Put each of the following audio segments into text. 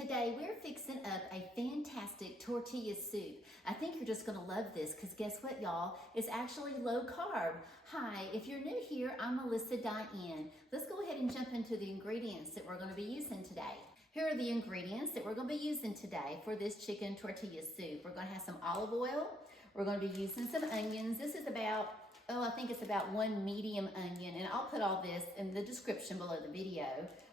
Today we're fixing up a fantastic tortilla soup. I think you're just gonna love this because guess what, y'all? It's actually low carb. Hi, if you're new here, I'm Melissa Diane. Let's go ahead and jump into the ingredients that we're gonna be using today. Here are the ingredients that we're gonna be using today for this chicken tortilla soup. We're gonna have some olive oil. We're gonna be using some onions. This is about, I think it's about one medium onion, and I'll put all this in the description below the video.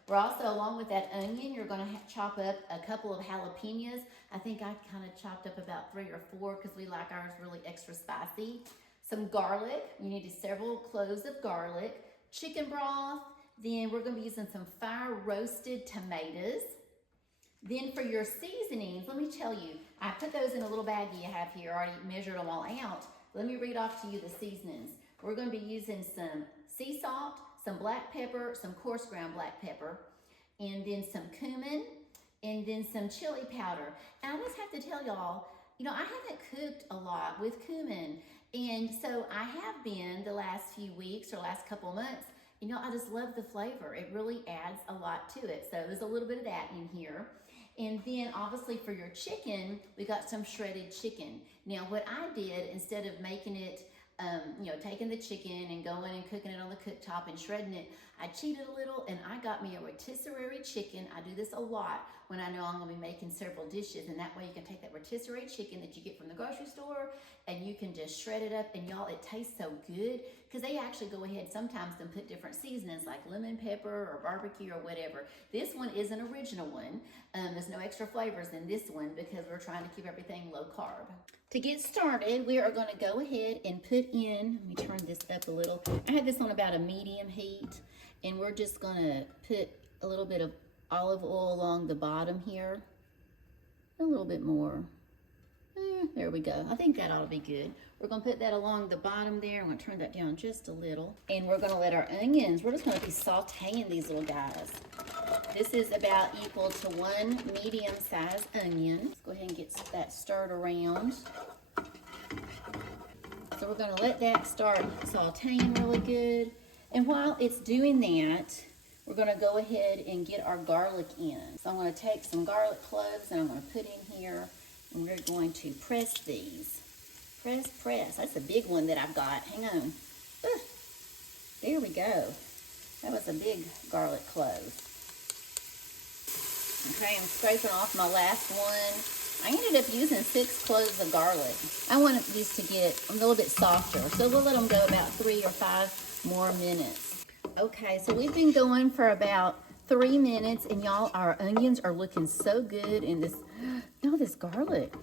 We're also, along with that onion, you're gonna chop up a couple of jalapenos. I think I kind of chopped up about 3 or 4 because we like ours really extra spicy. Some garlic, you need several cloves of garlic, chicken broth, then we're gonna be using some fire roasted tomatoes. Then for your seasonings, let me tell you, I put those in a little baggie I have here, I already measured them all out. Let me read off to you the seasonings. We're gonna be using some sea salt, some black pepper, some coarse ground black pepper, and then some cumin, and then some chili powder. And I just have to tell y'all, you know, I haven't cooked a lot with cumin. And so I have been the last few weeks or last couple months, you know, I just love the flavor. It really adds a lot to it. So there's a little bit of that in here. And then obviously for your chicken, we got some shredded chicken. Now what I did, instead of making it, you know, taking the chicken and going and cooking it on the cooktop and shredding it, I cheated a little and I got me a rotisserie chicken. I do this a lot when I know I'm gonna be making several dishes, and that way you can take that rotisserie chicken that you get from the grocery store and you can just shred it up, and y'all, it tastes so good because they actually go ahead sometimes and put different seasonings like lemon pepper or barbecue or whatever. This one is an original one. There's no extra flavors in this one because we're trying to keep everything low carb. To get started, we are gonna go ahead and put in, let me turn this up a little. I have this on about a medium heat, and we're just gonna put a little bit of olive oil along the bottom here. A little bit more. There we go. I think that ought to be good. We're gonna put that along the bottom there. I'm gonna turn that down just a little. And we're gonna let our onions, we're just gonna be sauteing these little guys. This is about equal to 1 medium-sized onion. Let's go ahead and get that stirred around. So we're gonna let that start sauteing really good. And while it's doing that, we're gonna go ahead and get our garlic in. So I'm gonna take some garlic cloves and I'm gonna put in here, and we're going to press these. Press, press. That's a big one that I've got. Hang on. There we go. That was a big garlic clove. Okay, I'm scraping off my last one. I ended up using 6 cloves of garlic. I want these to get a little bit softer, so we'll let them go about 3 or 5 more minutes. Okay, so we've been going for about 3 minutes, and y'all, our onions are looking so good. And this garlic,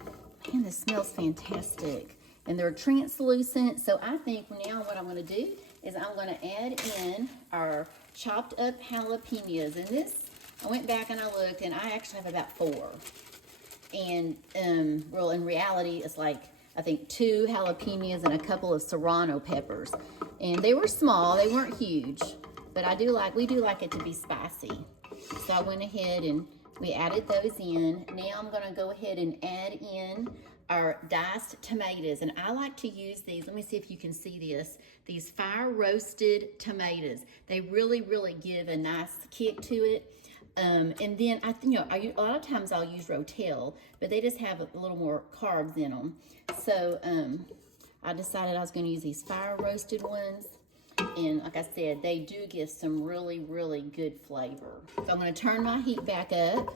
man, this smells fantastic. And they're translucent, so I think now what I'm gonna do is I'm gonna add in our chopped up jalapenos. And this, I went back and I looked, and I actually have about 4. And well, in reality, it's like, I think 2 jalapenos and a couple of serrano peppers. And they were small, they weren't huge, but we do like it to be spicy. So I went ahead and we added those in. Now I'm gonna go ahead and add in our diced tomatoes. And I like to use these, let me see if you can see this, these fire roasted tomatoes. They really, really give a nice kick to it. And then a lot of times I'll use Rotel, but they just have a little more carbs in them. So I decided I was going to use these fire roasted ones. And like I said, they do give some really, really good flavor. So I'm going to turn my heat back up.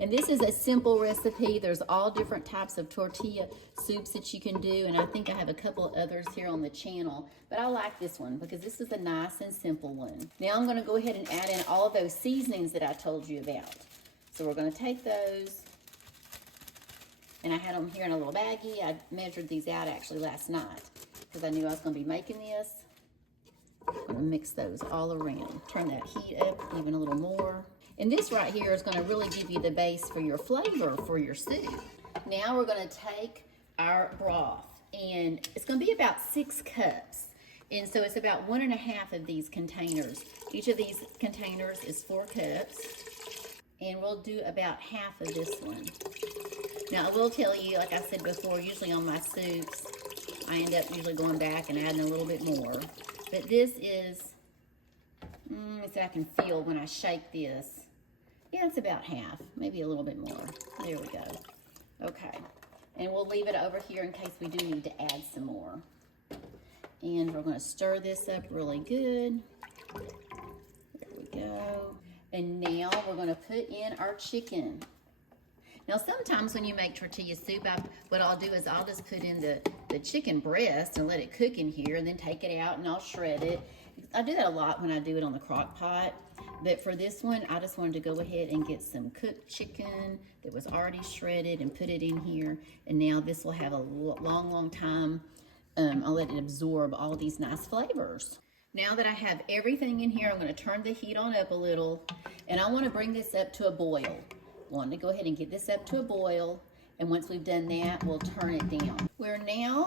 And this is a simple recipe. There's all different types of tortilla soups that you can do. And I think I have a couple others here on the channel. But I like this one because this is a nice and simple one. Now I'm going to go ahead and add in all of those seasonings that I told you about. So we're going to take those. And I had them here in a little baggie. I measured these out actually last night because I knew I was going to be making this. I'm going to mix those all around. Turn that heat up even a little more. And this right here is going to really give you the base for your flavor for your soup. Now we're going to take our broth, and it's going to be about 6 cups. And so it's about 1.5 of these containers. Each of these containers is 4 cups. And we'll do about half of this one. Now I will tell you, like I said before, usually on my soups, I end up usually going back and adding a little bit more. But this is, I can feel when I shake this. Yeah, it's about half, maybe a little bit more. There we go. Okay, and we'll leave it over here in case we do need to add some more. And we're gonna stir this up really good. There we go. And now we're gonna put in our chicken. Now, sometimes when you make tortilla soup, what I'll do is I'll just put in the chicken breast and let it cook in here and then take it out and I'll shred it. I do that a lot when I do it on the crock pot. But for this one, I just wanted to go ahead and get some cooked chicken that was already shredded and put it in here. And now this will have a long, long time. I'll let it absorb all these nice flavors. Now that I have everything in here, I'm going to turn the heat on up a little. And I want to bring this up to a boil. Want to go ahead and get this up to a boil, and once we've done that, we'll turn it down.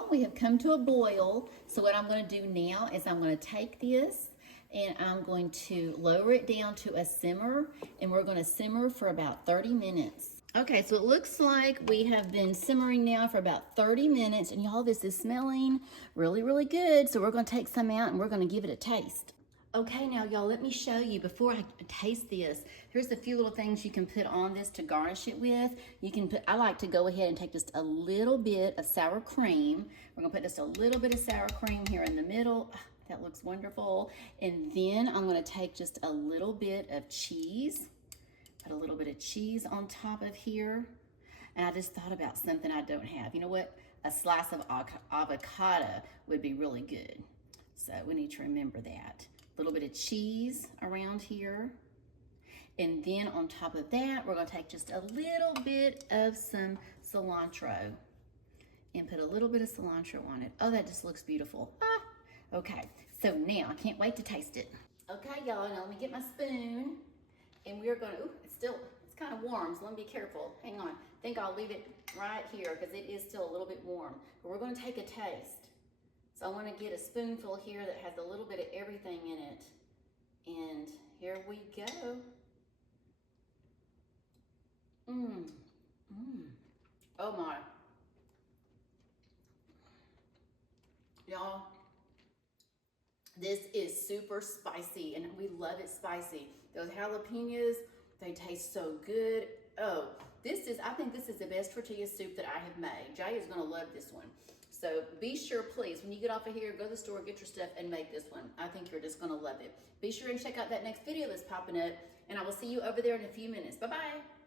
We have come to a boil, so what I'm going to do now is I'm going to take this and I'm going to lower it down to a simmer, and we're going to simmer for about 30 minutes. Okay, so it looks like we have been simmering now for about 30 minutes, and y'all, this is smelling really, really good, so we're going to take some out and we're going to give it a taste. Okay, now y'all, let me show you before I taste this. Here's a few little things you can put on this to garnish it with. You can put, I like to go ahead and take just a little bit of sour cream. We're gonna put just a little bit of sour cream here in the middle. That looks wonderful. And then I'm gonna take just a little bit of cheese. Put a little bit of cheese on top of here. And I just thought about something I don't have. You know what? A slice of avocado would be really good. So we need to remember that. A little bit of cheese around here. And then on top of that, we're gonna take just a little bit of some cilantro and put a little bit of cilantro on it. Oh, that just looks beautiful. Okay, so now I can't wait to taste it. Okay, y'all, now let me get my spoon and we're gonna, it's kind of warm, so let me be careful. Hang on, I think I'll leave it right here because it is still a little bit warm. But we're gonna take a taste. So I want to get a spoonful here that has a little bit of everything in it. And here we go. Oh my. Y'all, this is super spicy and we love it spicy. Those jalapenos, they taste so good. Oh, I think this is the best tortilla soup that I have made. Jay is gonna love this one. So be sure, please, when you get off of here, go to the store, get your stuff, and make this one. I think you're just gonna love it. Be sure and check out that next video that's popping up, and I will see you over there in a few minutes. Bye-bye.